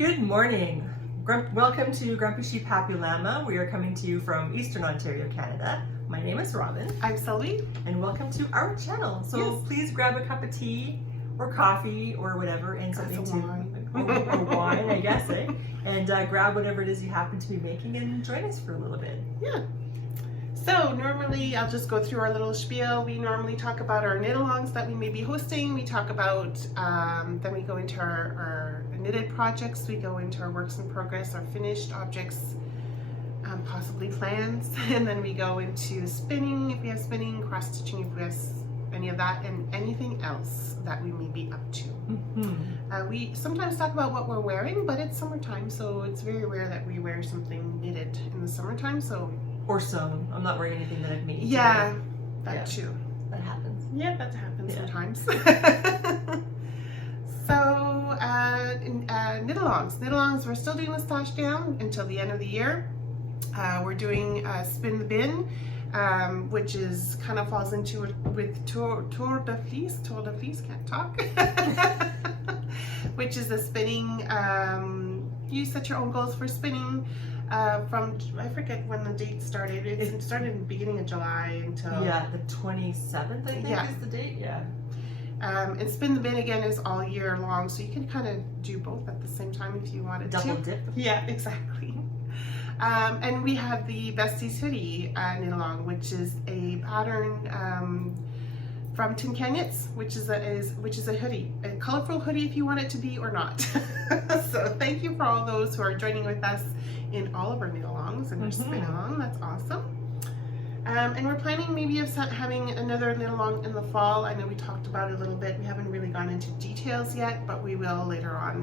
Good morning. Welcome to Grumpy Sheep Happy Llama. We are coming to you from Eastern Ontario, Canada. My name is Robin. I'm Sylvie. And welcome to our channel. So Yes. Please grab a cup of tea or coffee or whatever and something to or wine, I guess, and grab whatever it is you happen to be making and join us for a little bit. Yeah. So normally I'll just go through our little spiel. We normally talk about our knit-alongs that we may be hosting. We talk about, then we go into our knitted projects. We go into our works in progress, our finished objects, possibly plans. And then we go into spinning, if we have spinning, cross-stitching, if we have any of that, and anything else that we may be up to. Mm-hmm. We sometimes talk about what we're wearing, but it's summertime, so it's very rare that we wear something knitted in the summertime. So Or sewn. I'm not wearing anything that I've made. yeah, that too. That happens. Yeah, that happens Yeah. sometimes. So, knit-alongs. Knit-alongs, we're still doing the stash down until the end of the year. We're doing Spin the Bin, which is kind of falls into it with Tour de Fleece, can't talk. Which is the spinning, you set your own goals for spinning. From, I forget when the date started. It started in the beginning of July until... Yeah, the 27th, I think Yeah. is the date. Yeah. And Spin the Bin again is all year long, so you can kind of do both at the same time if you wanted Double to. dip. Yeah, exactly. And we have the Besties Hoodie knit along, which is a pattern from Tin Can Knits, which is a hoodie, a colorful hoodie if you want it to be or not. So thank you for all those who are joining with us in all of our knit-alongs and our spin-along. That's awesome. And we're planning maybe of having another knit-along in the fall. I know we talked about it a little bit. We haven't really gone into details yet, but we will later on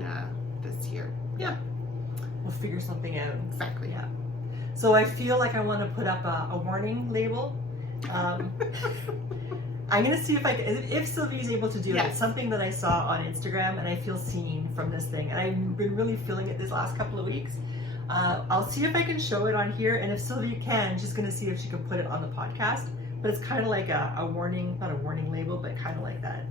this year. Yeah. We'll figure something out. Exactly. Yeah. So I feel like I want to put up a warning label. I'm going to see if Sylvie's able to do it. It's something that I saw on Instagram and I feel seen from this thing. And I've been really feeling it this last couple of weeks. I'll see if I can show it on here. And if Sylvie can, she's going to see if she can put it on the podcast. But it's kind of like a warning, not a warning label, but kind of like that.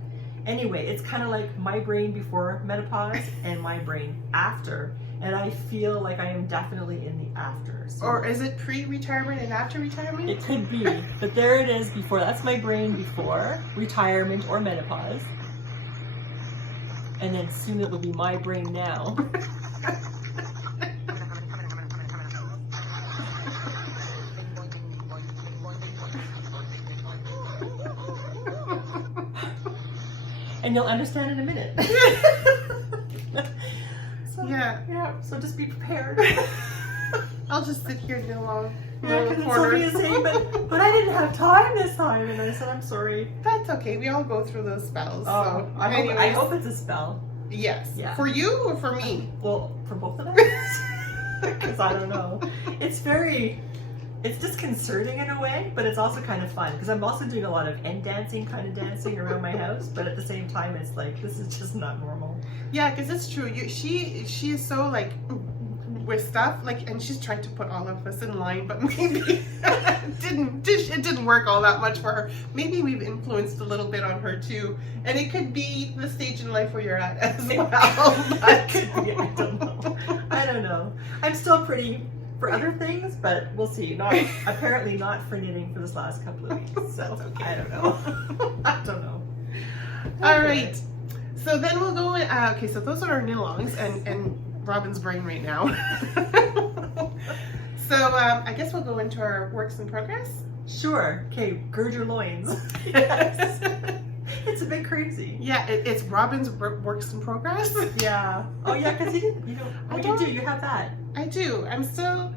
Anyway, it's kind of like my brain before menopause and my brain after. And I feel like I am definitely in the after. So Or is it pre-retirement and after retirement? it could be, but there it is before. That's my brain before retirement or menopause. And then soon it will be my brain now. And you'll understand in a minute. Yeah. So just be prepared. I'll just sit here and knit along. Sylvia is saying, but I didn't have time this time, and I said, I'm sorry. That's okay. We all go through those spells. Oh, So, I hope it's a spell. Yes. Yeah. For you or for me? Well, for both of us. Because I don't know. It's disconcerting in a way, but it's also kind of fun. Because I'm also doing a lot of end dancing, kind of dancing around my house, but at the same time, it's like, this is just not normal. Yeah, because it's true. She is so like with stuff, like, and she's trying to put all of us in line, but maybe it didn't work all that much for her. Maybe we've influenced a little bit on her too, and it could be the stage in life where you're at as well. It could be, I don't know. I'm still pretty for other things, but we'll see. Apparently not for knitting for this last couple of weeks. So Okay. I don't know. I don't know. All right. So then we'll go. Okay, so those are our knit-alongs and Robin's brain right now. So I guess we'll go into our works in progress. Sure. Okay, gird your loins. Yes. It's a bit crazy. Yeah, it's Robin's works in progress. Yeah. Oh yeah, because you do. You have that. I do. I'm still.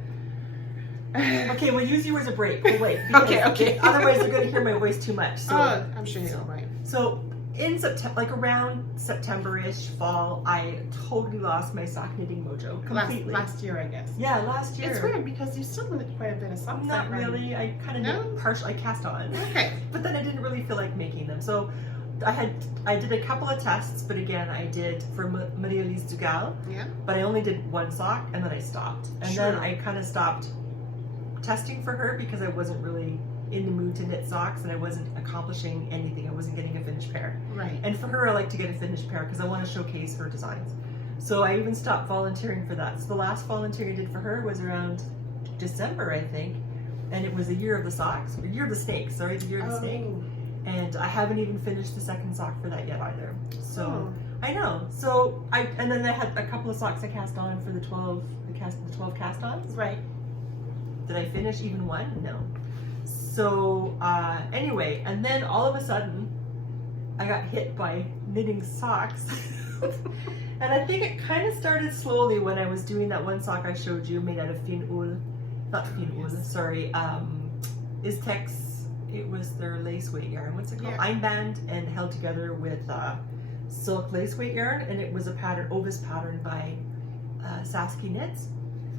Okay, we'll use you as a break. We'll wait. Okay. Otherwise, they're going to hear my voice too much. So, I'm sure you're right. So in September, like around September-ish, fall, I totally lost my sock knitting mojo completely. Last year, I guess. Yeah, last year. It's weird because you still knit quite a bit of socks. Not really. I kind of No? knit partial. I cast on. Okay. But then I didn't really feel like making them. So I did a couple of tests, but again, I did for Marie-Elise Dugal. Yeah. But I only did one sock, and then I stopped. And then I kind of stopped testing for her because I wasn't really in the mood to knit socks and I wasn't accomplishing anything. I wasn't getting a finished pair. Right. And for her, I like to get a finished pair because I want to showcase her designs. So I even stopped volunteering for that. So the last volunteer I did for her was around December, I think. And it was the year of the socks, or year of the snake, sorry, the year of the snake. And I haven't even finished the second sock for that yet either. So I know. So and then I had a couple of socks I cast on for the 12 cast-ons. Right. Did I finish even one? No. So anyway, and then all of a sudden I got hit by knitting socks. And I think it kind of started slowly when I was doing that one sock I showed you made out of sorry, Iztex. It was their lace weight yarn. What's it called? Yeah. Einband, and held together with silk lace weight yarn, and it was a pattern, Ovis pattern by Sasky Knits.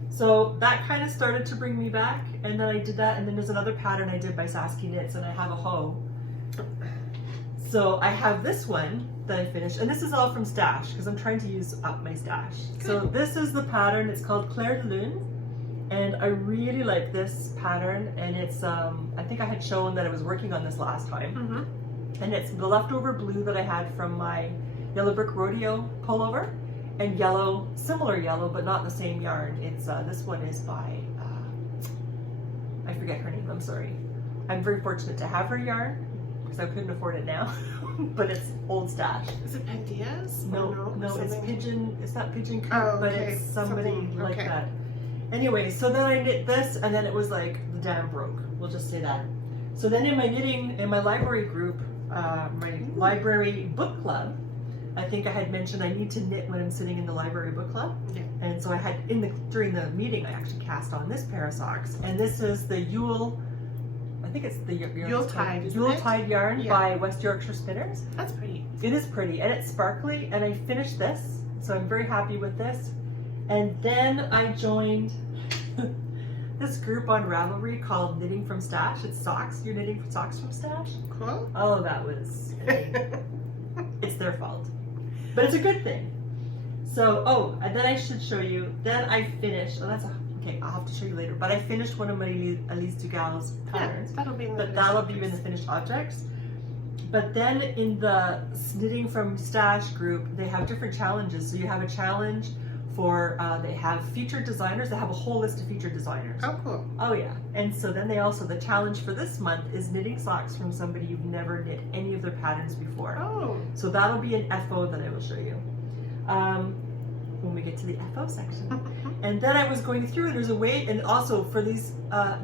So that kind of started to bring me back, and then I did that, and then there's another pattern I did by Sasky Knits, and I have a hoe. So I have this one that I finished, and this is all from stash because I'm trying to use up my stash. Good. So this is the pattern. It's called Claire de Lune, and I really like this pattern, and it's I think I had shown that I was working on this last time, and it's the leftover blue that I had from my Yellow Brick Rodeo pullover, and yellow, similar yellow, but not the same yarn. It's this one is by I forget her name. I'm sorry. I'm very fortunate to have her yarn because I couldn't afford it now, but it's old stash. Is it Pandias? No, it's Pigeon. It's not Pigeon Coop, but it's somebody Something like that. Anyway, so then I knit this, and then it was like the dam broke. We'll just say that. So then in my knitting, in my library group, my library book club, I think I had mentioned I need to knit when I'm sitting in the library book club. Yeah. And so I had during the meeting I actually cast on this pair of socks, and this is the Yule. I think it's the Yuletide yarn by West Yorkshire Spinners. That's pretty. It is pretty, and it's sparkly, and I finished this, so I'm very happy with this. And then I joined this group on Ravelry called Knitting from Stash. It's socks. You're knitting socks from stash? Cool. Oh, that was... It's their fault. But it's a good thing. So, and then I should show you, then I finished, okay, I'll have to show you later, but I finished one of my Elise Dugal's patterns. Yeah, that'll be in the finished objects. But then in the Knitting from Stash group, they have different challenges. So you have a challenge for, they have featured designers. They have a whole list of featured designers. Oh, cool. Oh, yeah. And so then the challenge for this month is knitting socks from somebody you've never knit any of their patterns before. Oh. So that'll be an FO that I will show you when we get to the FO section. And then I was going through, there's a way, and also for these,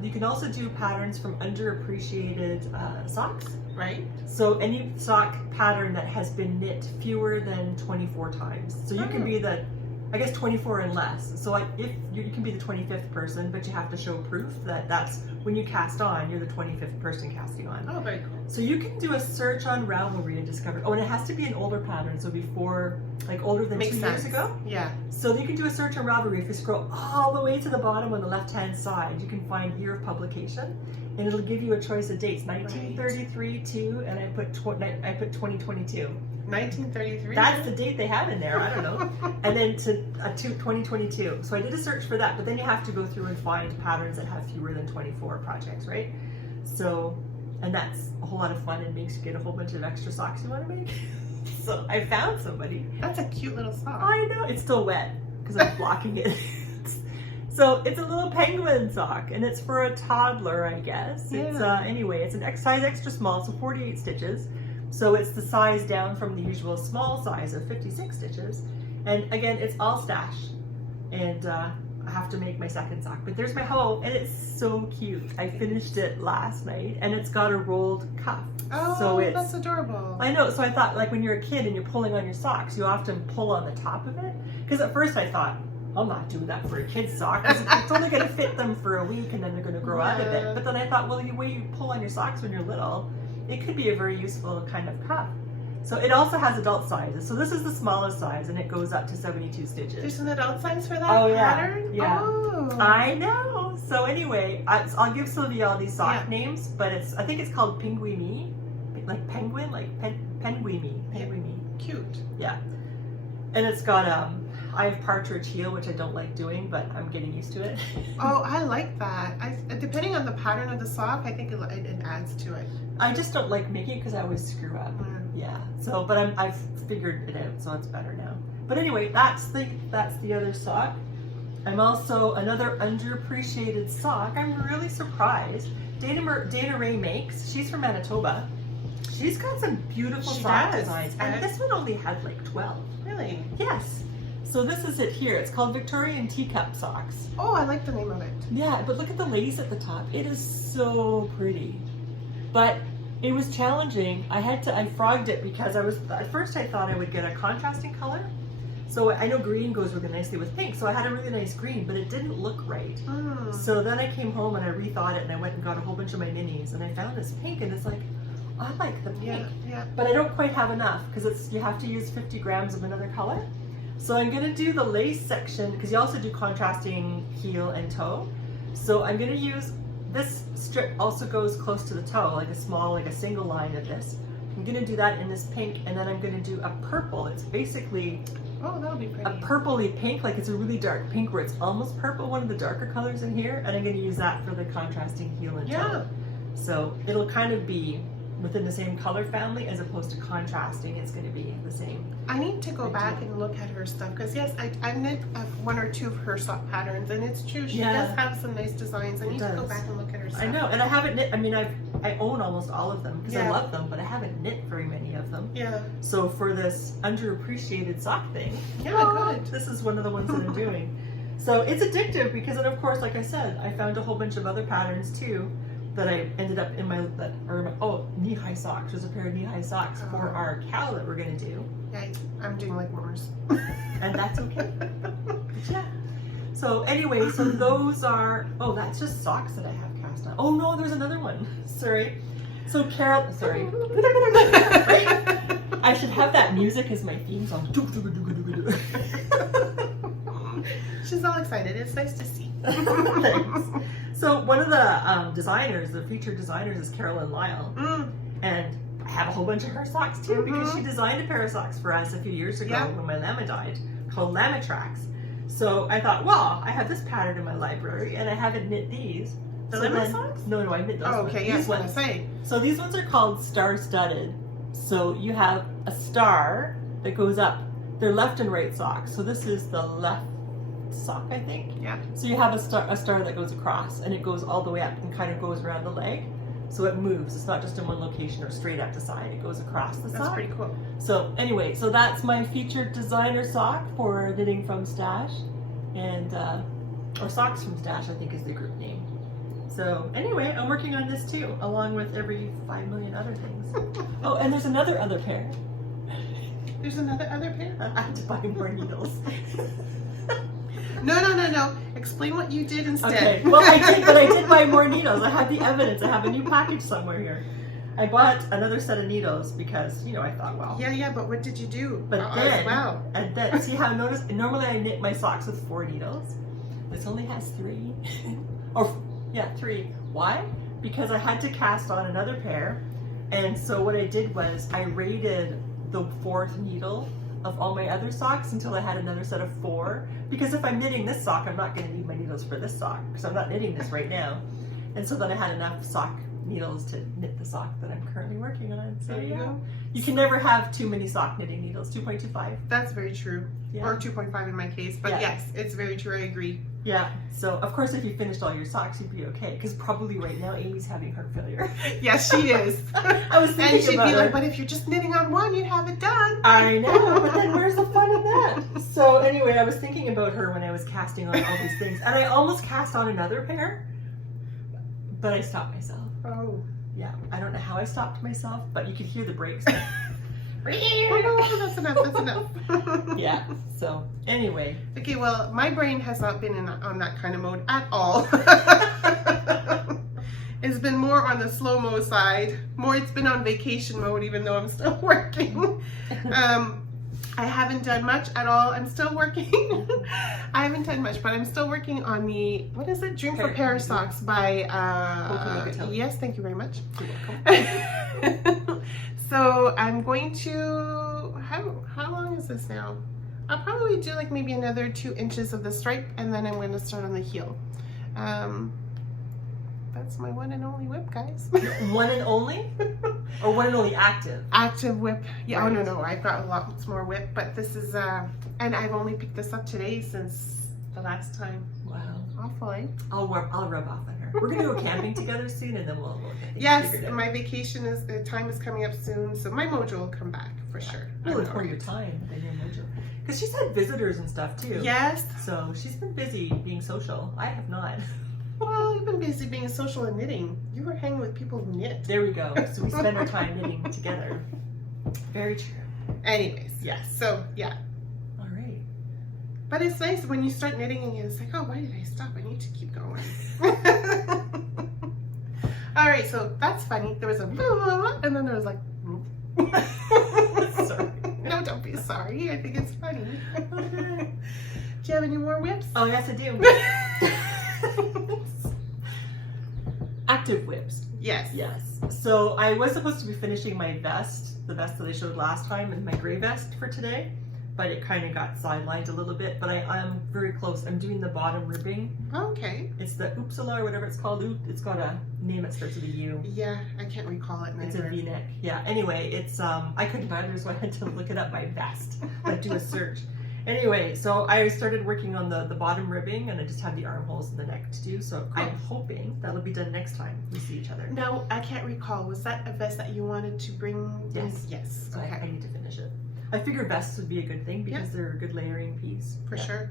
you can also do patterns from underappreciated socks. Right. So any sock pattern that has been knit fewer than 24 times. So you can be the, I guess 24 and less. So if you can be the 25th person, but you have to show proof that that's when you cast on, you're the 25th person casting on. Oh, very cool. So you can do a search on Ravelry and discover, and it has to be an older pattern, so before, like older than 2 years ago. Yeah. So you can do a search on Ravelry. If you scroll all the way to the bottom on the left-hand side, you can find year of publication, and it'll give you a choice of dates, 1933 to, and I put 2022. 1933? That's the date they have in there, I don't know. And then to 2022. So I did a search for that, but then you have to go through and find patterns that have fewer than 24 projects, right? So, and that's a whole lot of fun and makes you get a whole bunch of extra socks you want to make. So I found somebody. That's a cute little sock. I know, it's still wet because I'm blocking it. So it's a little penguin sock, and it's for a toddler, I guess. Yeah. It's anyway, it's an size extra small, so 48 stitches. So it's the size down from the usual small size of 56 stitches. And again, it's all stash. And I have to make my second sock. But there's my hoe, and it's so cute. I finished it last night, and it's got a rolled cuff. Oh, so that's adorable. I know, so I thought, like when you're a kid and you're pulling on your socks, you often pull on the top of it. Because at first I thought, I'll not do that for a kid's sock, because it's only going to fit them for a week, and then they're going to grow out of it. But then I thought, well, the way you pull on your socks when you're little, it could be a very useful kind of cuff. So it also has adult sizes. So this is the smallest size, and it goes up to 72 stitches. There's an adult size for that pattern? Yeah. Oh. I know. So anyway, I'll give Sylvia all these sock names, but I think it's called Pinguimi, like penguin, like Penguimi. Cute. Yeah. And it's got I have partridge heel, which I don't like doing, but I'm getting used to it. Oh, I like that. Depending on the pattern of the sock, I think it adds to it. I just don't like making it because I always screw up. Yeah. So, but I've figured it out, so it's better now. But anyway, that's the other sock. I'm also another underappreciated sock. I'm really surprised. Dana Ray makes. She's from Manitoba. She's got some beautiful sock designs, and this one only had like 12. Really? Yes. So this is it here. It's called Victorian Teacup Socks. Oh, I like the name of it. Yeah, but look at the lace at the top. It is so pretty. But it was challenging. I frogged it because at first I thought I would get a contrasting color. So I know green goes really nicely with pink, so I had a really nice green, but it didn't look right. Mm. So then I came home and I rethought it, and I went and got a whole bunch of my minis, and I found this pink, and it's like, I like the pink. Yeah. But I don't quite have enough because you have to use 50 grams of another color. So I'm gonna do the lace section, because you also do contrasting heel and toe. So I'm gonna use this strip, also goes close to the toe, like a single line of this. I'm gonna do that in this pink, and then I'm gonna do a purple. It's basically that'll be pretty. a purpley pink, like it's a really dark pink where it's almost purple, one of the darker colors in here, and I'm gonna use that for the contrasting heel and toe. So it'll kind of be within the same color family as opposed to contrasting. It's going to be the same. I need to go back and look at her stuff, because yes, I knit one or two of her sock patterns, and it's true, she does have some nice designs. I need to go back and look at her stuff. I know, and I haven't knit, I mean, I own almost all of them because I love them, but I haven't knit very many of them. Yeah. So for this underappreciated sock thing, good. This is one of the ones that I'm doing. So it's addictive because then, of course, like I said, I found a whole bunch of other patterns too that I ended up in knee-high socks. There's a pair of knee-high socks for our cow that we're gonna do. Yeah, I'm doing like Mars. And that's okay. Yeah. So anyway, so those are, that's just socks that I have cast on. Oh no, there's another one. Sorry. So sorry. Right? I should have that music as my theme song. She's all excited. It's nice to see. Thanks. So one of the designers, the featured designers, is Carolyn Lyle. And I have a whole bunch of her socks too, because she designed a pair of socks for us a few years ago when my llama died, called Llama Tracks. So I thought, well, I have this pattern in my library and I haven't knit these. The llama socks? No, I knit those ones. Okay, yes, what I say. So these ones are called star-studded. So you have a star that goes up. They're left and right socks. So this is the left sock, I think. Yeah. So you have a star that goes across, and it goes all the way up and kind of goes around the leg. So it moves. It's not just in one location or straight up the side. It goes across the sock. That's pretty cool. So anyway, so that's my featured designer sock for Knitting from Stash, and or Socks from Stash, I think is the group name. So anyway, I'm working on this too, along with every 5 million other things. Oh, and there's another pair. There's another pair? I have to buy more needles. No. Explain what you did instead. Okay, well I did buy more needles. I have the evidence. I have a new package somewhere here. I bought another set of needles because, I thought, well. Yeah, but what did you do? But then, see how normally I knit my socks with 4 needles. This only has 3. 3. Why? Because I had to cast on another pair. And so what I did was I raided the 4th needle of all my other socks until I had another set of 4. Because if I'm knitting this sock, I'm not going to need my needles for this sock because I'm not knitting this right now. And so then I had enough sock needles to knit the sock that I'm currently working on. So there you go. You can never have too many sock knitting needles. 2.25. That's very true. Yeah. Or 2.5 in my case. But yes, it's very true. I agree. Yeah. So of course, if you finished all your socks, you'd be okay. Because probably right now, Amy's having heart failure. Yes, she is. I was thinking and she'd about be her. like, but if you're just knitting on one, you'd have it done. I know, but then where's the fun in that? So anyway, I was thinking about her when I was casting on all these things. And I almost cast on another pair, but I stopped myself. Oh. Yeah, I don't know how I stopped myself, but you could hear the brakes. That's enough. Yeah, so anyway. Okay, well, my brain has not been on that kind of mode at all. It's been more on the slow-mo side. It's been on vacation mode, even though I'm still working. I haven't done much at all. I'm still working. I haven't done much, but I'm still working on the, what is it? Dream for Pair of Socks by, yes, thank you very much. So I'm going to, how long is this now? I'll probably do like maybe another 2 inches of the stripe, and then I'm going to start on the heel. That's my one and only whip, guys. One and only? Or one and only active. Active whip. Yeah. Right. Oh no, I've got a lot more whip, but this is and I've only picked this up today since the last time. Wow. Awful, eh? I'll rub off on her. We're gonna go camping together soon, and then we'll get things Yes, figured out. my vacation is time is coming up soon, so my mojo will come back for sure. Well, it's more your time than your mojo. Because she's had visitors and stuff too. Yes. So she's been busy being social. I have not. Well, you've been busy being social and knitting. You were hanging with people who knit. There we go. So we spend our time knitting together. Very true. Anyways, Yes. so yeah. All right. But it's nice when you start knitting and it's like, oh, why did I stop? I need to keep going. All right, so that's funny. There was a blah, blah, blah, and then there was like, Sorry. no, don't be sorry. I think it's funny. Okay. Do you have any more whips? Oh, yes, I do. Active whips. Yes. Yes. So I was supposed to be finishing my vest, the vest that I showed last time, and my gray vest for today, but it kind of got sidelined a little bit. But I'm very close. I'm doing the bottom ribbing. Okay. It's the Oopsala or whatever it's called. It's got a name that starts with a U. Yeah, I can't recall it. It's a neither. V-neck. Yeah. Anyway, it's I couldn't find it, so I had to look it up by vest. Like do a search. Anyway, so I started working on the bottom ribbing, and I just have the armholes and the neck to do. So I'm hoping that'll be done next time we see each other. No, I can't recall. Was that a vest that you wanted to bring? Yes. Yes. So Okay. I need to finish it. I figured vests would be a good thing because they're a good layering piece. For Yeah. sure.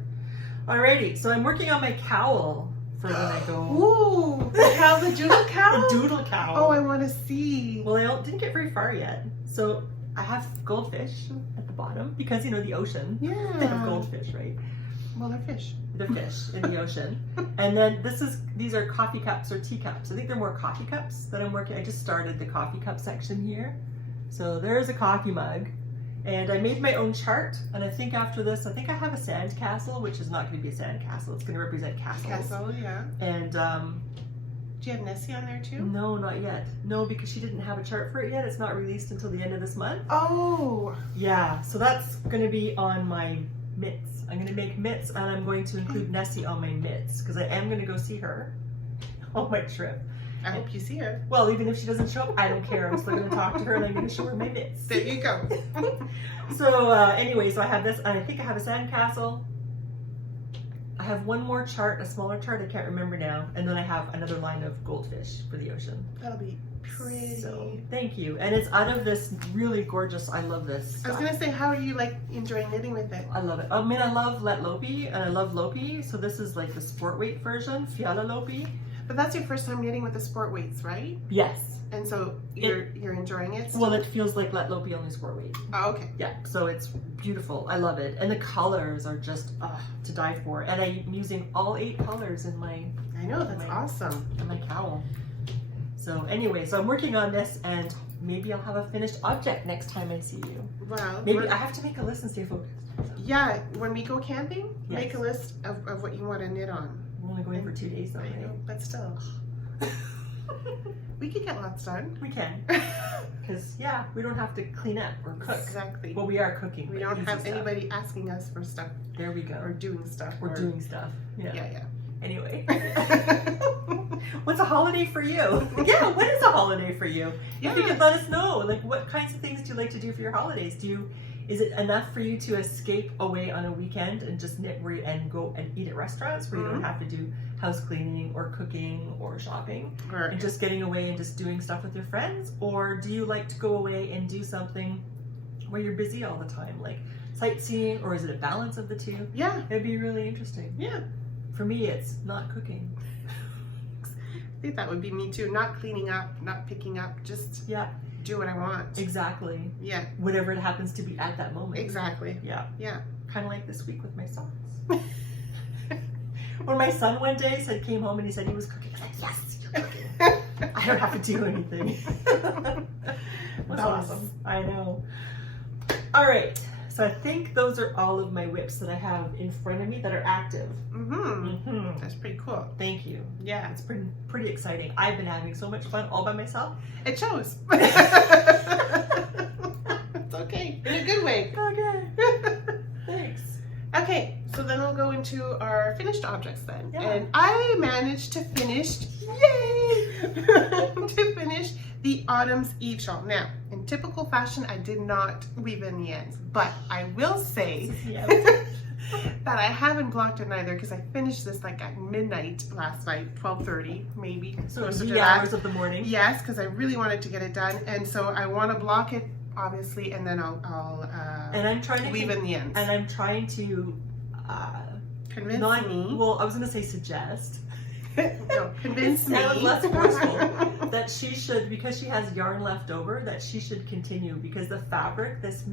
Alrighty, so I'm working on my cowl for when I go. Ooh, how's the doodle cow? A doodle cowl. Oh, I want to see. Well, didn't get very far yet. So I have goldfish at the bottom because, you know, the ocean. They have Yeah. goldfish, right? Well, they're fish. They're fish in the ocean. And then these are coffee cups or teacups. I think they're more coffee cups that I'm working. I just started the coffee cup section here. So there's a coffee mug. And I made my own chart. And I think after this, I think I have a sand castle, which is not going to be a sand castle. It's going to represent castles. Castle, yeah. And Do you have Nessie on there too? no, not yet. No, because she didn't have a chart for it yet. It's not released until the end of this month. Oh. Yeah, so that's going to be on my mitts. I'm going to make mitts, and I'm going to include Nessie on my mitts because I am going to go see her on my trip. I hope you see her. Well, even if she doesn't show up, I don't care. I'm still going to talk to her, and I'm going to show her my mitts. There you go. So anyway, so I have this, and I think I have a sandcastle. I have one more chart, a smaller chart, I can't remember now, and then I have another line of goldfish for the ocean. That'll be pretty. So, thank you. And it's out of this really gorgeous, I love this I stuff. was gonna say, how are you like enjoying knitting with it? I love it. I mean, I love Let Lopi, and I love Lopi, so this is like the sport weight version, Fiala Lopi. But that's your first time knitting with the sport weights, right? Yes. And so you're enjoying it? Well, it feels like Let Lopi, only sport weight. Oh, okay. Yeah, so it's beautiful. I love it. And the colors are just to die for. And I'm using all 8 colors in my I know, that's awesome. cowl. So anyway, so I'm working on this, and maybe I'll have a finished object next time I see you. Wow. Maybe I have to make a list and stay focused. Yeah, when we go camping, Yes. make a list of what you want to knit on. We're only going for 2 days though, I right? know, but still. We could get lots done. We can. Because, yeah, we don't have to clean up or cook. Exactly. Well, we are cooking. We but don't easy have stuff. anybody asking us for stuff There we go. or doing stuff. We're doing stuff. Yeah. Yeah, Anyway. yeah. What's a holiday for you? Yeah, what is a holiday for you? If you could let us know, like what kinds of things do you like to do for your holidays? Is it enough for you to escape away on a weekend and just knit and go and eat at restaurants where you don't have to do house cleaning or cooking or shopping and just getting away and just doing stuff with your friends? Or do you like to go away and do something where you're busy all the time, like sightseeing, or is it a balance of the two? Yeah. It'd be really interesting. Yeah. For me, it's not cooking. I think that would be me too. Not cleaning up, not picking up, just Yeah, do what I want. exactly. Yeah, Whatever it happens to be at that moment. exactly. Yeah. Yeah. Kind of like this week with my socks. When my son one day came home and he said he was cooking, I was like, yes, you're cooking. I don't have to do anything. That's awesome. I know. All right. So I think those are all of my whips that I have in front of me that are active. Mm-hmm. That's pretty cool. Thank you. Yeah. It's pretty exciting. I've been having so much fun all by myself. It shows. It's okay. In a good way. Okay. Thanks. Okay, so then we'll go into our finished objects then. Yeah. And I managed to finish, yay! To finish the Autumn's Eve shawl. Now, in typical fashion, I did not weave in the ends, but I will say that I haven't blocked it either because I finished this like at midnight last night, 12:30 maybe. So closer to the that. hours of the morning. Yes, because I really wanted to get it done, and so I want to block it obviously, and then I'll And I'm trying to weave in the ends. And I'm trying to Convince me. Well, I was gonna say suggest. No, convince It me. sounds less forceful. That she should, because she has yarn left over, that she should continue because the fabric this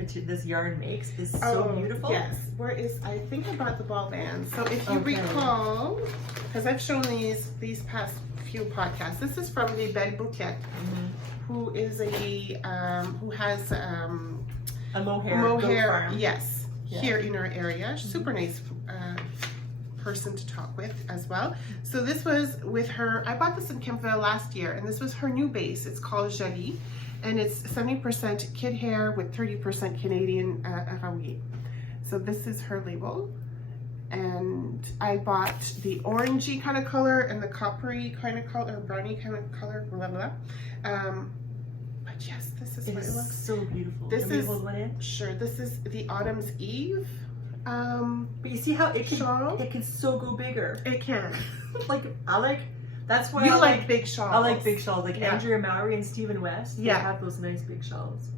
yarn makes is so beautiful. Yes. Where is? I think I brought the ball band. So if you Okay. recall, because I've shown these past few podcasts. This is from the Belle Bouquet, who is who has A mohair. Farm. yes, Yeah. here in our area. Super nice person to talk with as well. So this was with her, I bought this in Kempville last year, and this was her new base. It's called Jolie, and it's 70% kid hair with 30% Canadian Raoult. So this is her label. And I bought the orangey kind of color and the coppery kind of color, or browny kind of color, blah, blah, blah. But yes, this is It what it is looks. so beautiful. This Can we is- hold one in? Sure, this is the Autumn's Eve. But you see how it Shawl? can so go bigger. It can. Like that's why You I like big shawls. I like big shawls, like Yeah. Andrea Mowry and Stephen West. They Yeah. have those nice big shawls.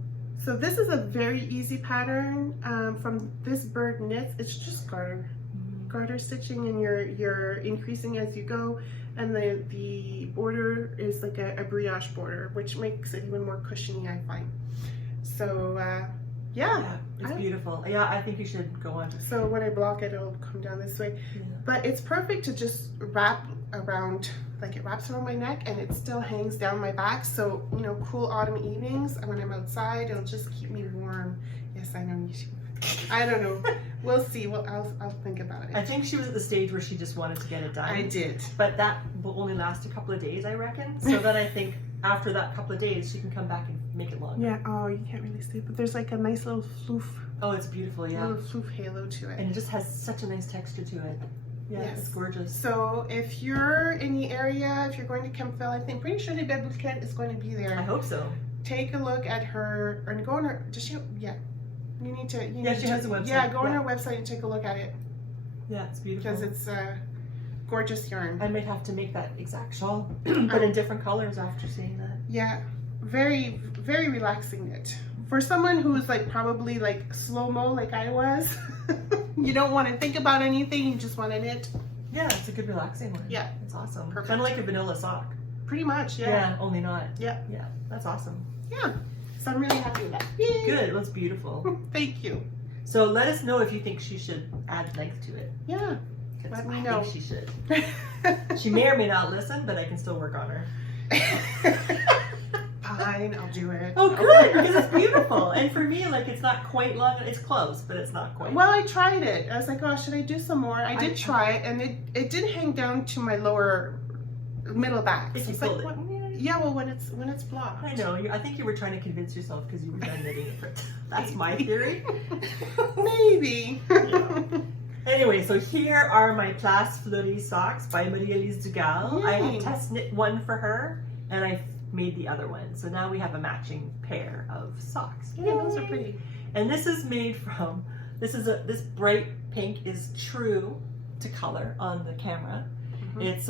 So this is a very easy pattern from This Bird Knits. It's just garter stitching, and you're increasing as you go, and the border is like a brioche border, which makes it even more cushiony, I find. So yeah, It's beautiful. Yeah, I think you should go on. so when I block it, it'll come down this way. Yeah. But it's perfect to just wrap around, like it wraps around my neck and it still hangs down my back. So, you know, cool autumn evenings, and when I'm outside, it'll just keep me warm. Yes, I know you should. I don't know. We'll see. Well, I'll think about it. I think she was at the stage where she just wanted to get it done. I did. But that will only last a couple of days, I reckon. So then I think after that couple of days, she can come back and make it longer. Yeah, oh, you can't really see it, but there's like a nice little floof, Oh, it's beautiful, yeah. little floof halo to it. And it just has such a nice texture to it. Yeah, Yes. it's gorgeous. So if you're in the area, if you're going to Kempville, I think pretty sure the Belle Bouquet is going to be there. I hope so. Take a look at her, and go on her, does she, yeah. You need to, she has a website. Yeah, go on Yeah. her website and take a look at it, Yeah, it's beautiful. because it's gorgeous yarn. I might have to make that exact shawl, but in different colors after seeing that. Yeah, very, very relaxing knit. For someone who's like probably like slow-mo like I was, you don't want to think about anything, you just want to knit. Yeah, it's a good relaxing one. Yeah. It's awesome. Perfect. Kind of like a vanilla sock. Pretty much, yeah. Only not. Yeah. Yeah, that's awesome. Yeah. So I'm really happy with that. Yay. Good, well, it's beautiful. Thank you. So let us know if you think she should add length to it. Yeah. 'Cause Let me I know. think she should. She may or may not listen, but I can still work on her. Fine, I'll do it. Oh, good, because it's beautiful. And for me, like, it's not quite long. It's close, but it's not quite. Well, I tried it. I was like, oh, should I do some more? I did try it, and it did hang down to my lower middle back. If So you it's like, pulled it. what? Yeah, well, when it's blocked. I know. I think you were trying to convince yourself because you were done knitting it. That's my theory. Maybe. Yeah. Anyway, so here are my Place Fleurie socks by Marie-Elise Dugal. I Yay. test knit one for her, and I made the other one. So now we have a matching pair of socks. Yeah, those are Yay. pretty. And this is made from, this bright pink is true to color on the camera. It's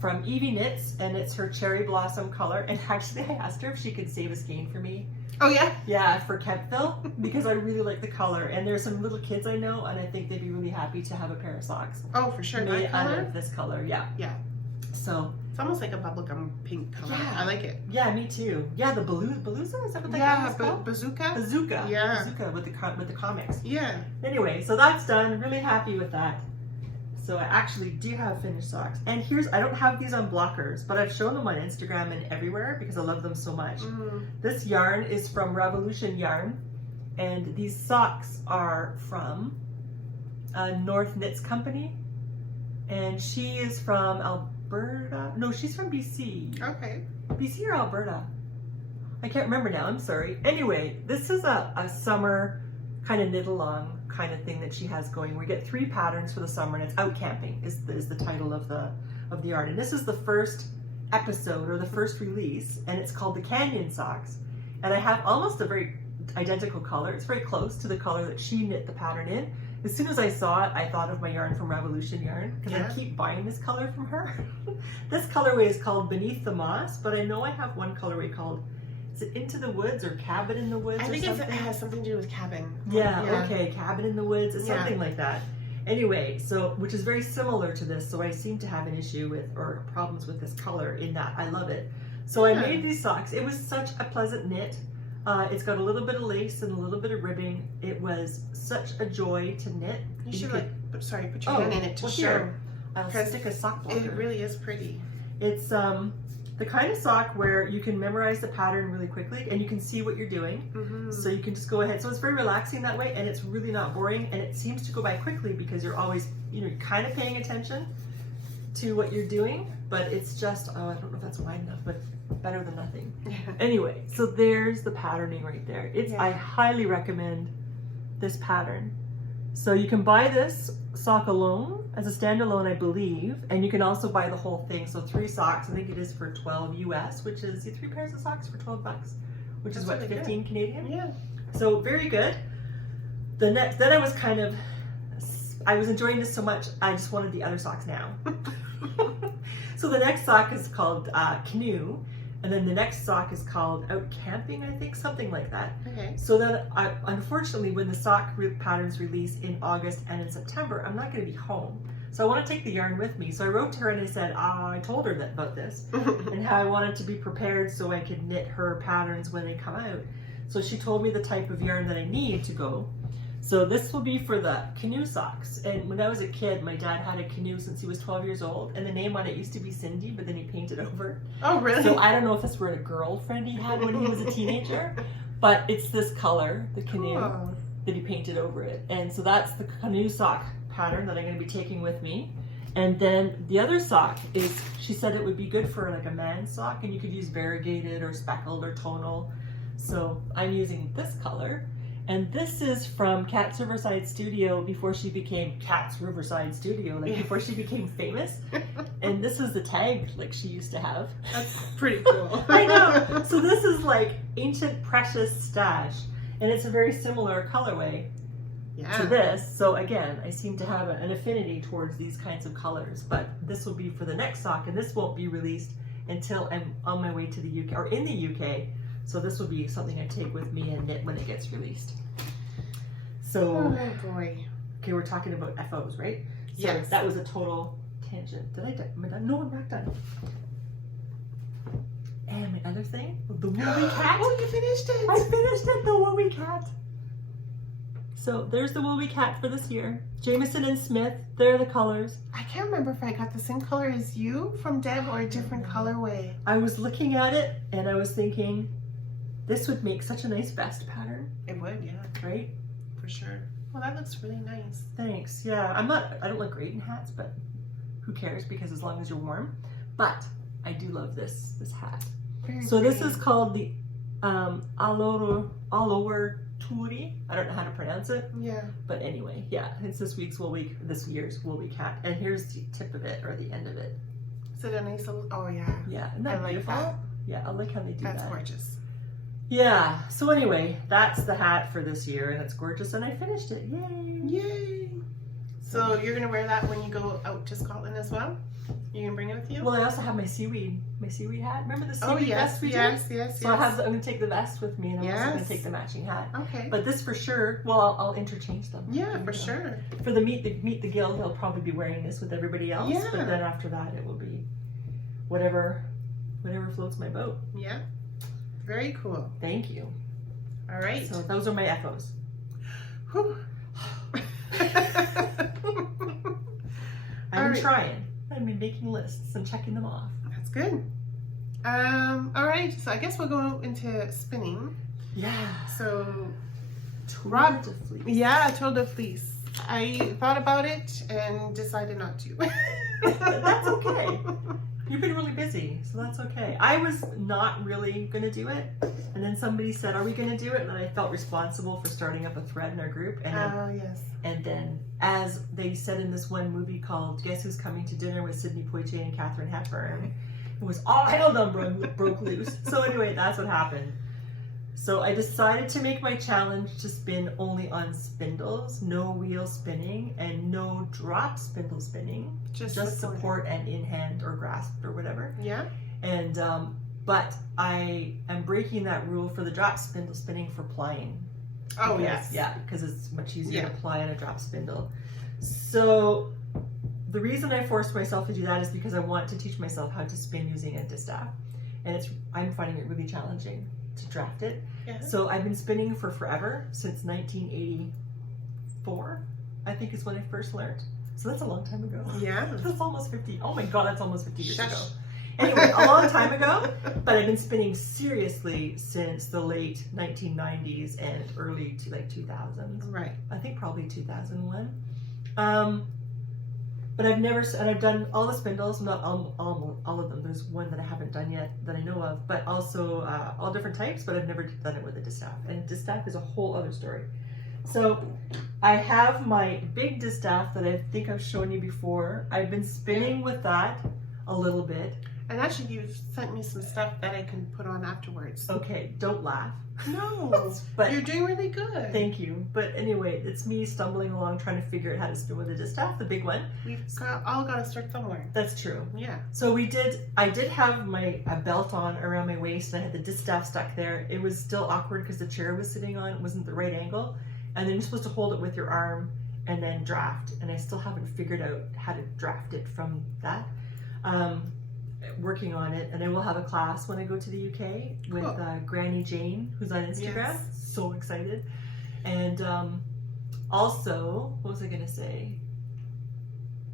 from Evie Knits, and it's her cherry blossom color. And actually, I asked her if she could save a skein for me. Oh, yeah? Yeah, for Kempville, because I really like the color. And there's some little kids I know, and I think they'd be really happy to have a pair of socks Oh, for sure. made That out color? of this color. Yeah. Yeah. So, It's almost like a bubblegum pink color. Yeah. I like it. yeah, me too. Yeah, the Beluza, is that what that Yeah, color is called? bazooka? Bazooka. Yeah. Bazooka with the comics. Yeah. Anyway, so that's done. Really happy with that. So I actually do have finished socks. And I don't have these on blockers, but I've shown them on Instagram and everywhere because I love them so much. This yarn is from Revolution Yarn, and these socks are from North Knits Company, and she is from Alberta. No, she's from BC. Okay. BC or Alberta? I can't remember now, I'm sorry. Anyway, this is a summer kind of knit along kind of thing that she has going. We get 3 patterns for the summer, and it's Out Camping is the title of the yarn. And this is the first episode or the first release, and it's called the Canyon Socks. And I have almost a very identical color. It's very close to the color that she knit the pattern in. As soon as I saw it, I thought of my yarn from Revolution Yarn, because I keep buying this color from her. This colorway is called Beneath the Moss, but I know I have one colorway called, is it Into the Woods or Cabin in the Woods? I think it has something to do with cabin. Yeah, okay, Cabin in the Woods, it's something like that. Anyway, so, which is very similar to this, so I seem to have an issue with, or problems with this color in that I love it. So I made these socks. It was such a pleasant knit. It's got a little bit of lace and a little bit of ribbing. It was such a joy to knit. You should put your hand in it to show. I'll stick a sock blocker. It really is pretty. It's the kind of sock where you can memorize the pattern really quickly and you can see what you're doing. So you can just go ahead. So it's very relaxing that way, and it's really not boring, and it seems to go by quickly because you're always, kind of paying attention to what you're doing, but it's just, I don't know if that's wide enough, but better than nothing. Anyway, so there's the patterning right there. I highly recommend this pattern. So you can buy this sock alone as a standalone, I believe, and you can also buy the whole thing. So 3 socks, I think it is for 12 US, which is 3 pairs of socks for 12 bucks, which is what, really 15 Canadian? Yeah. So very good. Then I was I was enjoying this so much, I just wanted the other socks now. So the next sock is called Canoe, and then the next sock is called Out Camping, I think, something like that. Okay. So then, unfortunately, when the sock patterns release in August and in September, I'm not going to be home. So I want to take the yarn with me. So I wrote to her and I said, I told her about this and how I wanted to be prepared so I could knit her patterns when they come out. So she told me the type of yarn that I need to go. So this will be for the canoe socks. And when I was a kid, my dad had a canoe since he was 12 years old, and the name on it used to be Cindy, but then he painted over. Oh, really? So I don't know if this were a girlfriend he had when he was a teenager, but it's this color, the canoe, that he painted over it. And so that's the canoe sock pattern that I'm going to be taking with me. And then the other sock is, she said it would be good for like a man's sock, and you could use variegated or speckled or tonal. So I'm using this color. And this is from Kat's Riverside Studio before she became Kat's Riverside Studio, like before she became famous. And this is the tag like she used to have. That's pretty cool. I know. So this is like Ancient Precious Stash, and it's a very similar colorway to this. So again, I seem to have an affinity towards these kinds of colors, but this will be for the next sock, and this won't be released until I'm on my way to the UK, or in the UK. So this will be something I take with me and knit when it gets released. So, oh boy. Okay, we're talking about FOs, right? So yes. That was a total tangent. Am I done? No, I'm not done. And my other thing, the woolly cat. Oh, you finished it. I finished it, the woolly cat. So there's the woolly cat for this year. Jameson and Smith, they're the colors. I can't remember if I got the same color as you from Deb or a different colorway. I was looking at it and I was thinking, this would make such a nice vest pattern. It would, yeah. Right? For sure. Well, that looks really nice. Thanks. Yeah, I don't look great in hats, but who cares, because as long as you're warm. But I do love this hat. Very so pretty. This is called the Alot Turi. I don't know how to pronounce it. Yeah. But anyway, yeah, it's this year's woolly cat. And here's the tip of it, or the end of it. Is it a nice little, oh yeah. Yeah, isn't that I like beautiful? that. Yeah, I like how they do that. That's gorgeous. Yeah, so anyway, that's the hat for this year, and it's gorgeous, and I finished it. Yay! Yay! So you're going to wear that when you go out to Scotland as well? You can bring it with you? Well, I also have my seaweed hat. Remember the seaweed vest we did? Yes. So I'm going to take the vest with me, and I'm also going to take the matching hat. Okay. But this for sure, well, I'll interchange them. Yeah, for sure. For the Meet the Guild, he'll probably be wearing this with everybody else. Yeah. But then after that, it will be whatever floats my boat. Yeah. Very cool. Thank you. All right. So those are my FOs. Whew. I've been trying. I've been making lists and checking them off. That's good. All right. So I guess we'll go into spinning. Yeah. So Tour de Fleece. Yeah, Tour de Fleece. I thought about it and decided not to. That's okay. You've been really busy, so that's okay. I was not really going to do it, and then somebody said, are we going to do it? And then I felt responsible for starting up a thread in our group. And, yes. And then, as they said in this one movie called Guess Who's Coming to Dinner with Sidney Poitier and Katharine Hepburn, it was all hell done broke loose. So anyway, that's what happened. So I decided to make my challenge to spin only on spindles, no wheel spinning, and no drop spindle spinning. Just support and in hand or grasped or whatever. Yeah. And but I am breaking that rule for the drop spindle spinning for plying. Oh, Because, yes. yeah, because it's much easier Yeah. to ply on a drop spindle. So the reason I forced myself to do that is because I want to teach myself how to spin using a distaff, and I'm finding it really challenging to draft it. Yeah. So I've been spinning for forever, since 1984, I think is when I first learned. So that's a long time ago. Yeah. That's almost 50. Oh my god, that's almost 50 years Shush. ago. Anyway, a long time ago, but I've been spinning seriously since the late 1990s and early to like 2000s. Right. I think probably 2001. But I've never, and I've done all the spindles, not all of them. There's one that I haven't done yet that I know of, but also all different types, but I've never done it with a distaff. And distaff is a whole other story. So I have my big distaff that I think I've shown you before. I've been spinning with that a little bit. And actually, you've sent me some stuff that I can put on afterwards. Okay, don't laugh. No, But you're doing really good. thank you. But anyway, it's me stumbling along trying to figure out how to spin with a distaff, the big one. We've all got to start somewhere. That's true. Yeah. So I did have a belt on around my waist, and I had the distaff stuck there. It was still awkward because the chair I was sitting on wasn't the right angle, and then you're supposed to hold it with your arm and then draft, and I still haven't figured out how to draft it from that. Working on it, and I will have a class when I go to the UK with Cool. Granny Jane, who's on Instagram. Yes. So excited. And also, what was I gonna say?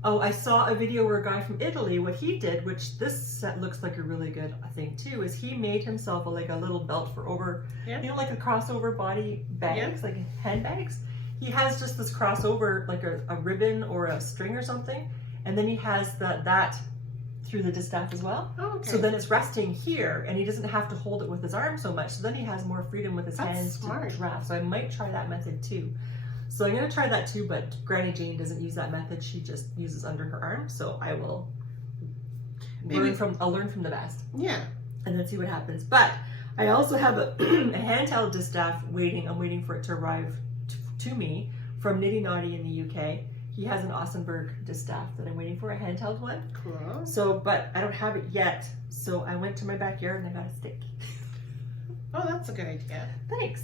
Oh, I saw a video where a guy from Italy, what he did, which this set looks like a really good thing too, is he made himself a little belt for over, Yeah. you know, like a crossover body bags, like handbags. He has just this crossover, like a ribbon or a string or something, and then he has that through the distaff as well. Oh, okay. So then it's resting here, and he doesn't have to hold it with his arm so much. So then he has more freedom with his That's hands smart. to draft. So I might try that method too. So I'm gonna try that too, but Granny Jane doesn't use that method. She just uses under her arm. So I will I'll learn from the best Yeah. and then see what happens. But I also have a, a handheld distaff waiting. I'm waiting for it to arrive to me from Nitty Naughty in the UK. He has an Ossenberg distaff that I'm waiting for, a handheld one. Cool. So, but I don't have it yet. So I went to my backyard and I got a stick. Oh, that's a good idea. Thanks.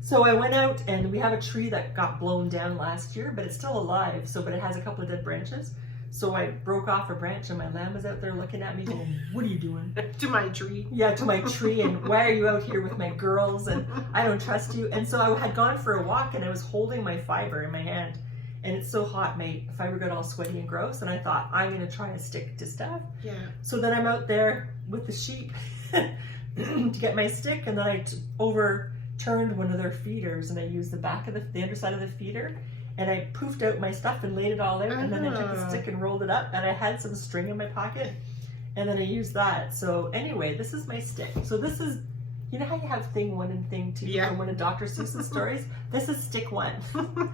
So I went out, and we have a tree that got blown down last year, but it's still alive. So, but it has a couple of dead branches. So I broke off a branch, and my lamb was out there looking at me going, "What are you doing?" To my tree. Yeah, to my tree, and why are you out here with my girls? And I don't trust you. And so I had gone for a walk, and I was holding my fiber in my hand. And it's so hot, my fiber got all sweaty and gross, and I thought, I'm gonna try a stick distaff. Yeah. So then I'm out there with the sheep to get my stick, and then I overturned one of their feeders, and I used the back of the underside of the feeder, and I poofed out my stuff and laid it all out, and then I took the stick and rolled it up, and I had some string in my pocket, and then I used that. So anyway, this is my stick. So this is, you know how you have thing one and thing two from one of Dr. Seuss's stories? This is stick one.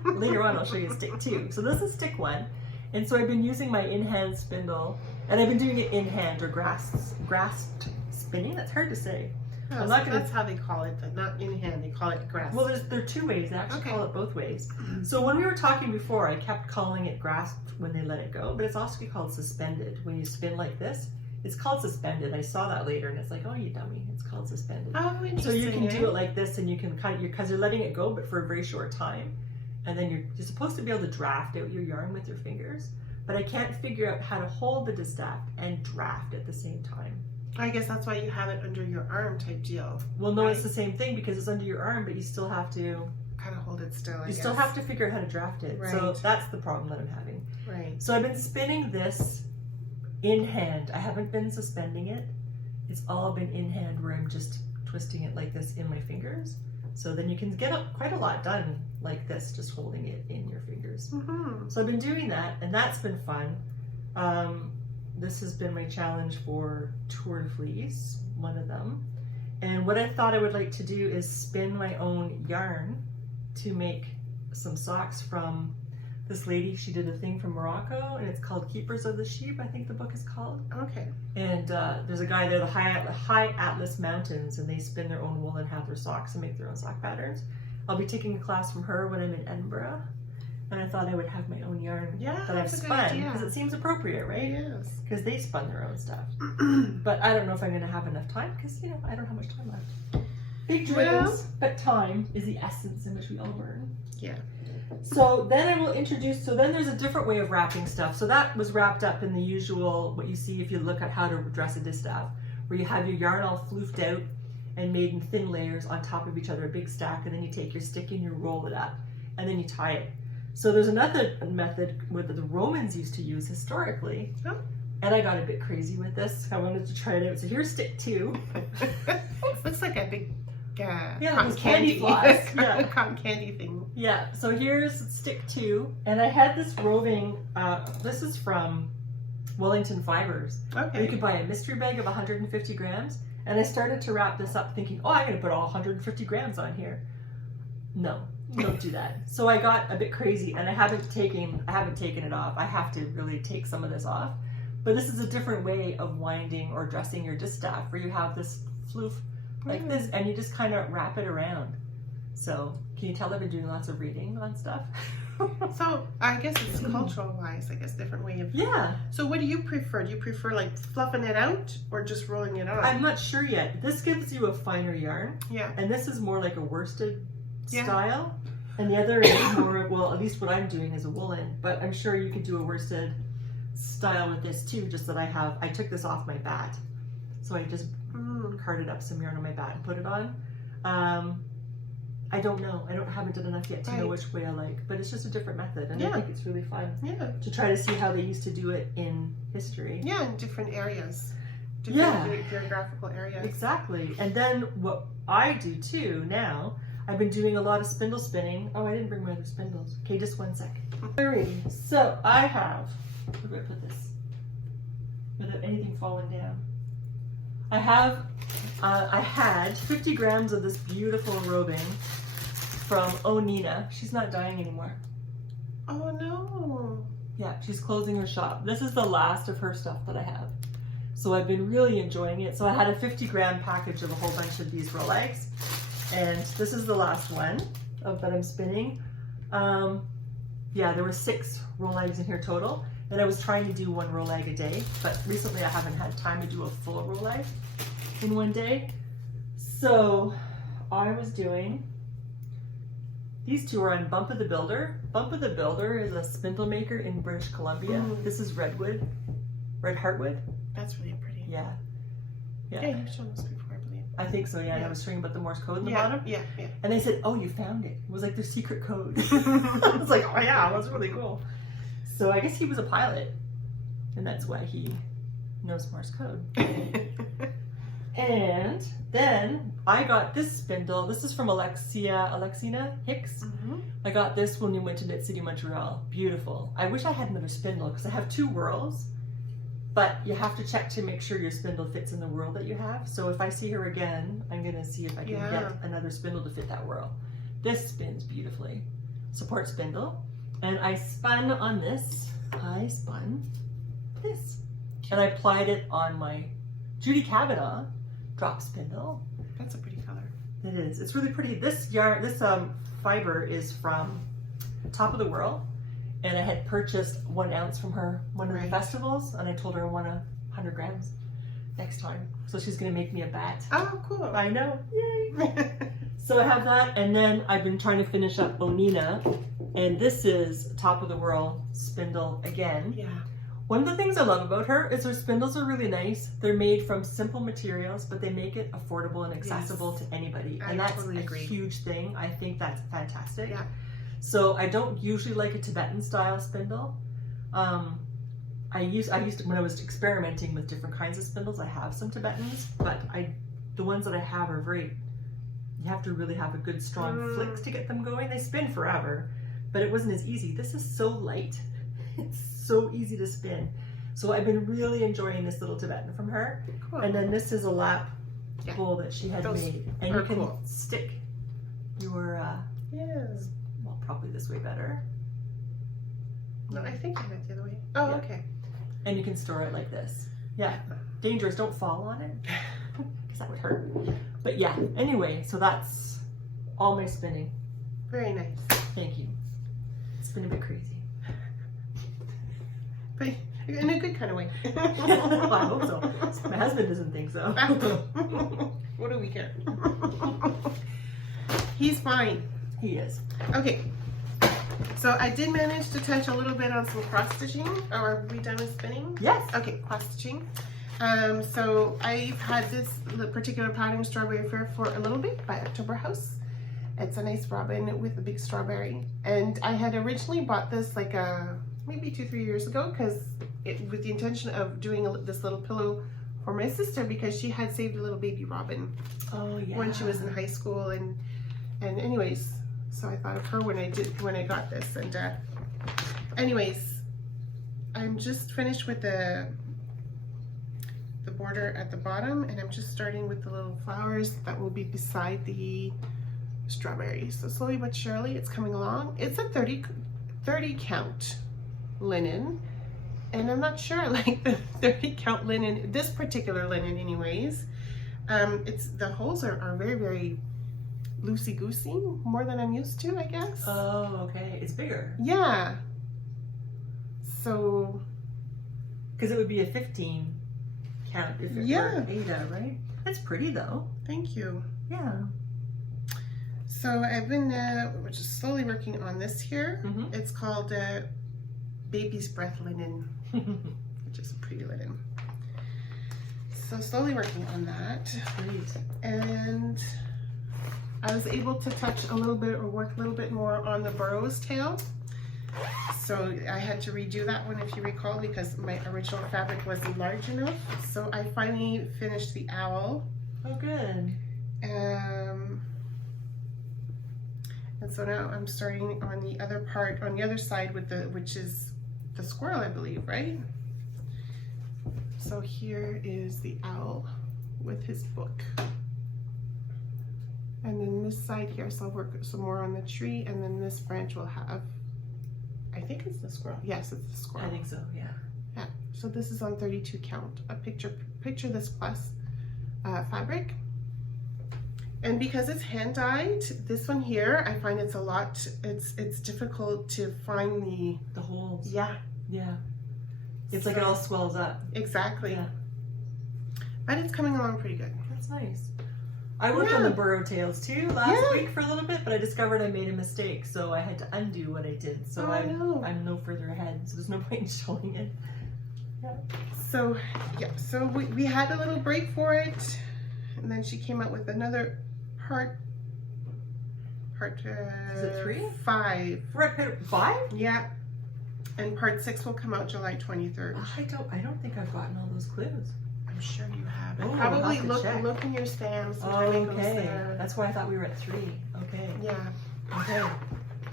Later on, I'll show you stick two. So this is stick one. And so I've been using my in-hand spindle, and I've been doing it in-hand or grasped spinning. That's hard to say. Oh, I'm not gonna. That's how they call it, but not in hand. They call it grasp. Well, there are two ways. They actually Okay. call it both ways. So when we were talking before, I kept calling it grasped when they let it go, but it's also called suspended. When you spin like this, it's called suspended. I saw that later, and it's like, oh, you dummy, it's called suspended. Oh, interesting. So you can do it like this, and you can because you're letting it go, but for a very short time, and then you're supposed to be able to draft out your yarn with your fingers. But I can't figure out how to hold the distaff and draft at the same time. I guess that's why you have it under your arm type deal. Well, no, Right. it's the same thing because it's under your arm, but you still have to. Kind of hold it still. You still have to figure out how to draft it. So Right. that's the problem that I'm having. Right. So I've been spinning this in hand. I haven't been suspending it. It's all been in hand where I'm just twisting it like this in my fingers. So then you can get quite a lot done like this, just holding it in your fingers. Mm-hmm. So I've been doing that, and that's been fun. This has been my challenge for Tour de Fleece, one of them. And what I thought I would like to do is spin my own yarn to make some socks from this lady, she did a thing from Morocco, and it's called Keepers of the Sheep, I think the book is called. Okay. And there's a guy there, the High Atlas Mountains, and they spin their own wool and have their socks and make their own sock patterns. I'll be taking a class from her when I'm in Edinburgh, and I thought I would have my own yarn that I've spun, because it seems appropriate, right? Yes. Because they spun their own stuff. But I don't know if I'm going to have enough time, because, you know, I don't have much time left. Big dreams, but time is the essence in which we all learn. Yeah. So then I will introduce, so then there's a different way of wrapping stuff. So that was wrapped up in the usual, what you see if you look at how to dress a distaff, where you have your yarn all floofed out and made in thin layers on top of each other, a big stack, and then you take your stick and you roll it up, and then you tie it. So there's another method that the Romans used to use historically, and I got a bit crazy with this. I wanted to try it out. So here's stick 2. Looks like a big cotton candy floss. Cotton candy thing. Yeah, so here's stick 2, and I had this roving, this is from Wellington Fibers. Okay. You could buy a mystery bag of 150 grams, and I started to wrap this up thinking, oh, I'm going to put all 150 grams on here. No, don't do that. So I got a bit crazy, and I haven't taken it off. I have to really take some of this off. But this is a different way of winding or dressing your distaff, where you have this floof like this, and you just kind of wrap it around. So can you tell I've been doing lots of reading on stuff? So I guess it's cultural wise, I guess different way of. Yeah. So what do you prefer? Do you prefer like fluffing it out or just rolling it on? I'm not sure yet. This gives you a finer yarn. Yeah. And this is more like a worsted style. And the other is more, well, at least what I'm doing is a woolen, but I'm sure you could do a worsted style with this too, just that I took this off my bat. So I just carded up some yarn on my bat and put it on. I don't know. Haven't done enough yet to know which way I like, but it's just a different method, and I think it's really fun to try to see how they used to do it in history. Yeah, in different areas. Different geographical areas. Exactly. And then what I do too now, I've been doing a lot of spindle spinning. Oh, I didn't bring my other spindles. Okay, just one second. Alrighty. So I have, where do I put this without anything falling down? I had 50 grams of this beautiful roving from Nina. She's not dying anymore. Oh no. Yeah, she's closing her shop. This is the last of her stuff that I have. So I've been really enjoying it. So I had a 50-gram package of a whole bunch of these roll eggs. And this is the last one that I'm spinning. Yeah, there were 6 roll eggs in here total. And I was trying to do 1 roll egg a day, but recently I haven't had time to do a full roll egg in one day. So I was doing, these 2 are on Bump of the Builder. Bump of the Builder is a spindle maker in British Columbia. This is red heartwood. That's really pretty. Yeah. Yeah, you've shown this before, I believe. I think so, yeah. And I was showing about the Morse code in the bottom. Yeah. And they said, oh, you found it. It was like their secret code. I was like, oh yeah, that's really cool. So I guess he was a pilot, and that's why he knows Morse code. And then I got this spindle. This is from Alexina Hicks. I got this when we went to Knit City, Montreal. Beautiful. I wish I had another spindle because I have 2 whirls, but you have to check to make sure your spindle fits in the whirl that you have. So if I see her again, I'm gonna see if I can get another spindle to fit that whirl. This spins beautifully. Support spindle. And I spun on this. I spun this. And I applied it on my Judy Kavanaugh drop spindle. That's a pretty color. It is. It's really pretty. This yarn, this fiber is from Top of the Whirl, and I had purchased 1 ounce from her one of the festivals, and I told her I want 100 grams next time. So she's gonna make me a bat. Oh, cool. I know. Yay. So I have that, and then I've been trying to finish up Nina, and this is Top of the Whirl spindle again. Yeah. One of the things I love about her is her spindles are really nice. They're made from simple materials, but they make it affordable and accessible to anybody. And that's totally a huge thing. I think that's fantastic. Yeah. So I don't usually like a Tibetan style spindle. I used to, when I was experimenting with different kinds of spindles, I have some Tibetans, but the ones that I have are very, you have to really have a good strong flicks to get them going. They spin forever, but it wasn't as easy. This is so light. It's so easy to spin. So I've been really enjoying this little Tibetan from her. Cool. And then this is a lap bowl that she had made. And you can stick your, well, probably this way better. No, I think I went the other way. Oh, Yeah. okay. And you can store it like this. Yeah. Dangerous, don't fall on it. Because that would hurt. But yeah, anyway, so that's all my spinning. Very nice. Thank you. It's been a bit crazy. But in a good kind of way. Well, I hope so. My husband doesn't think so. What do we care? He's fine. He is. Okay. So I did manage to touch a little bit on some cross stitching. Are we done with spinning? Yes. Okay, cross stitching. So I've had this particular pattern, Strawberry Fair, for a little bit by October House. It's a nice robin with a big strawberry. And I had originally bought this like maybe 2-3 years ago because with the intention of doing this little pillow for my sister because she had saved a little baby robin when she was in high school. And anyways, so I thought of her when I got this. And anyways, I'm just finished with the border at the bottom, and I'm just starting with the little flowers that will be beside the strawberries. So slowly but surely it's coming along. It's a 30 count linen, and I'm not sure I like the 30 count linen, this particular linen anyways. It's the holes are very, very loosey-goosey, more than I'm used to, I guess. Oh, okay. It's bigger. Yeah. So. Because it would be a 15 count if it were Ada, right? That's pretty though. Thank you. Yeah. So I've been just slowly working on this here. Mm-hmm. It's called Baby's Breath Linen, which is a pretty linen. So slowly working on that. Great. And I was able to touch a little bit or work a little bit more on the burro's tail. So I had to redo that one, if you recall, because my original fabric wasn't large enough. So I finally finished the owl. Oh, good. And so now I'm starting on the other part, on the other side with which is the squirrel, I believe, right? So here is the owl with his book. And then this side here, so I'll work some more on the tree, and then this branch will have, I think it's the squirrel. Yes, it's the squirrel. I think so, yeah. Yeah, so this is on 32 count. A picture this plus fabric. And because it's hand dyed, this one here, I find it's a lot, it's difficult to find the holes. Yeah. Yeah. It's like it all swells up. Exactly. Yeah. But it's coming along pretty good. That's nice. I worked on the burrow tails too last week for a little bit, but I discovered I made a mistake, so I had to undo what I did. So I'm no further ahead, so there's no point in showing it. Yeah. So yeah, so we had a little break for it, and then she came out with another part is it 3? 5. We're at part 5? Yeah. And part 6 will come out July 23rd. I don't think I've gotten all those clues. I'm sure you have. Oh, probably I'll have to look in your spams. Okay. That's why I thought we were at 3. Okay. Yeah. Okay.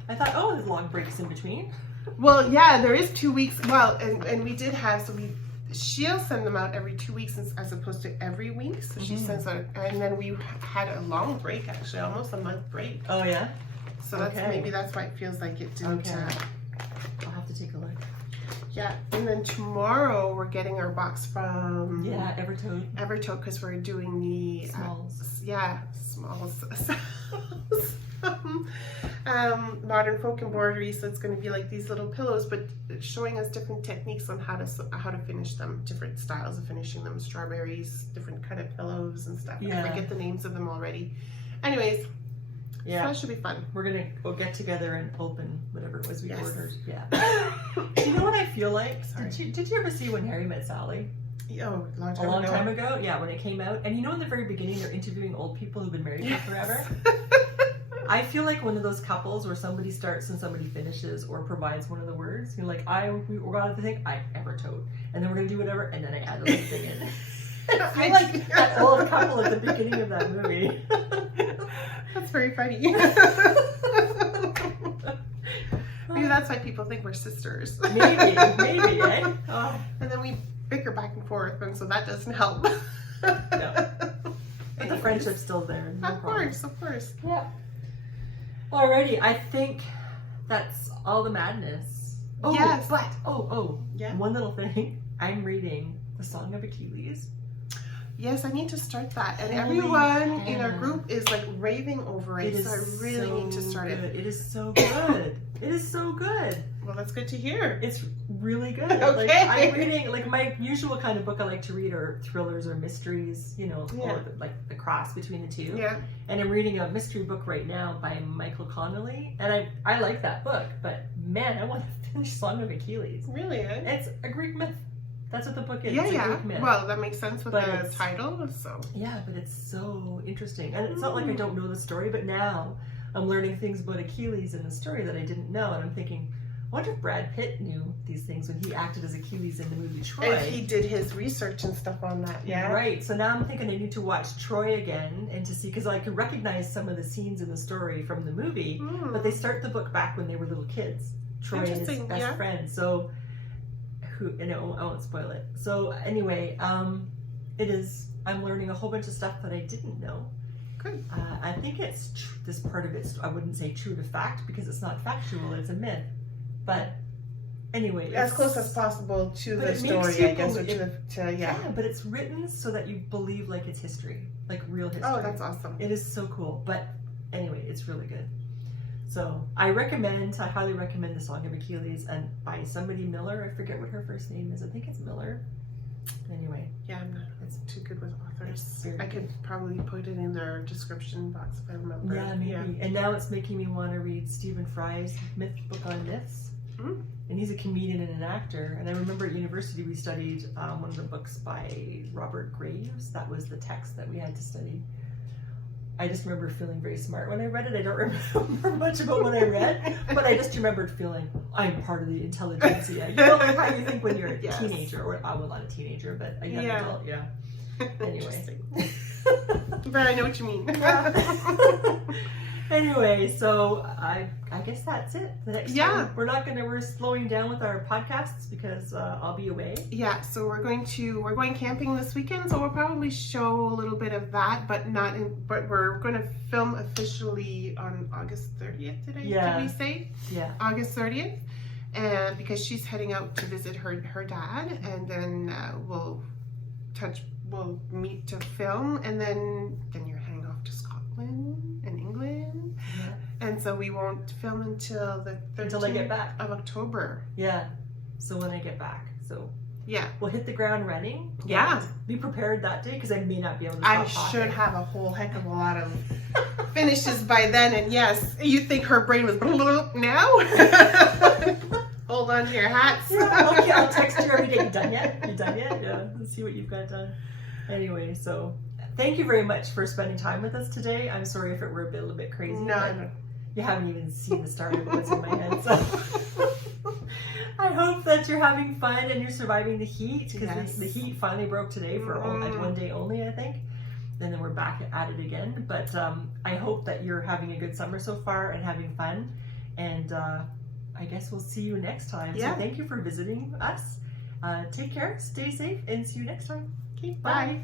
I thought, oh, there's long breaks in between. Well, yeah, there is 2 weeks. Well, and we did have, so she'll send them out every 2 weeks as opposed to every week. So she sends out, and then we had a long break, actually, almost a month break. Oh, yeah? So maybe that's why it feels like it didn't. I'll have to take a look. Yeah, and then tomorrow we're getting our box from Evertote because we're doing the smalls. Smalls. Modern folk embroidery, so it's going to be like these little pillows, but showing us different techniques on how to finish them, different styles of finishing them, strawberries, different kind of pillows and stuff. I forget the names of them already. Anyways. Yeah, so that should be fun. We'll get together and open whatever it was we ordered. Yeah. You know what I feel like? Sorry. Did you ever see When Harry Met Sally? Oh, a long time ago. Yeah, when it came out. And you know, in the very beginning, they're interviewing old people who've been married for forever. I feel like one of those couples where somebody starts and somebody finishes or provides one of the words. You're like, we're going to think I ever told, and then we're gonna do whatever, and then I add the little thing in. I feel like that old couple at the beginning of that movie. That's very funny. Maybe that's why people think we're sisters. Maybe, eh? Oh. And then we bicker back and forth, and so that doesn't help. No. But the friendship's still there. Of course. Yeah. Alrighty, I think that's all the madness. Oh, Yes. but Yeah. one little thing. I'm reading The Song of Achilles. Yes, I need to start that. And Holy everyone in our Hannah. group is like raving over it. So I really need to start good. it. It is so good. It is so good. Well, that's good to hear. It's really good. Okay. Like, I'm reading, like, my usual kind of book I like to read are thrillers or mysteries, you know, or like the cross between the two. Yeah. And I'm reading a mystery book right now by Michael Connolly, and I like that book, but man, I want to finish Song of Achilles. Really? It's a Greek myth. That's what the book is. Yeah, it's a yeah. Greek myth. Well, that makes sense with But the it's- title. So. Yeah, but it's so interesting. And it's not like I don't know the story, but now I'm learning things about Achilles in the story that I didn't know, and I'm thinking, I wonder if Brad Pitt knew these things when he acted as Achilles in the movie Troy. If he did his research and stuff on that, yeah. Right. So now I'm thinking I need to watch Troy again and to see, because I could recognize some of the scenes in the story from the movie, but they start the book back when they were little kids. Troy and his Interesting, best yeah. friend. So, and I won't spoil it. So anyway, it is. I'm learning a whole bunch of stuff that I didn't know. Good. I think it's this part of it's. I wouldn't say true to fact because it's not factual. It's a myth. But anyway, As close as possible to but the it makes story, you I guess, or believe- to yeah. yeah, but it's written so that you believe like it's history, like real history. Oh, that's awesome. It is so cool. But anyway, it's really good. So I highly recommend The Song of Achilles, and by somebody Miller. I forget what her first name is. I think it's Miller. Anyway, Yeah, I'm not too good with authors. it's very I could probably put it in their description box if I remember. Yeah, maybe. And now it's making me want to read Stephen Fry's book on myths. Mm. And he's a comedian and an actor. And I remember at university we studied one of the books by Robert Graves. That was the text that we had to study. I just remember feeling very smart when I read it. I don't remember much about what I read, but I just remembered feeling I'm part of the intelligentsia. You know, like how you think when you're a Yes. teenager, or well, not a teenager, but a young Yeah. adult. Yeah. Anyway. Interesting. But I know what you mean. Anyway, so I guess that's it. The next Yeah. time we're slowing down with our podcasts because I'll be away. Yeah, so we're going camping this weekend, so we'll probably show a little bit of that, but but we're going to film officially on August 30th. Did we say? Yeah. August 30th, and because she's heading out to visit her dad, and then we'll meet to film, and then you're heading off to Scotland and England, Yeah. and so we won't film until the 13th Until I get back. of October. Yeah. So when I get back. So Yeah. we'll hit the ground running. Yeah. Be prepared that day because I may not be able to I stop should talking. have a whole heck of a lot of finishes by then, and yes, you think her brain was now? Hold on to your hats. Yeah, okay, I'll text you every day. You done yet? You done yet? Yeah. Let's see what you've got done. Anyway, so thank you very much for spending time with us today. I'm sorry if it were a little bit crazy. No, but no. you haven't even seen the start of what's in my head. So I hope that you're having fun and you're surviving the heat because Yes. the heat finally broke today for like 1 day only, I think. And then we're back at it again. But I hope that you're having a good summer so far and having fun. And I guess we'll see you next time. Yeah. So thank you for visiting us. Take care, stay safe, and see you next time. Okay, bye.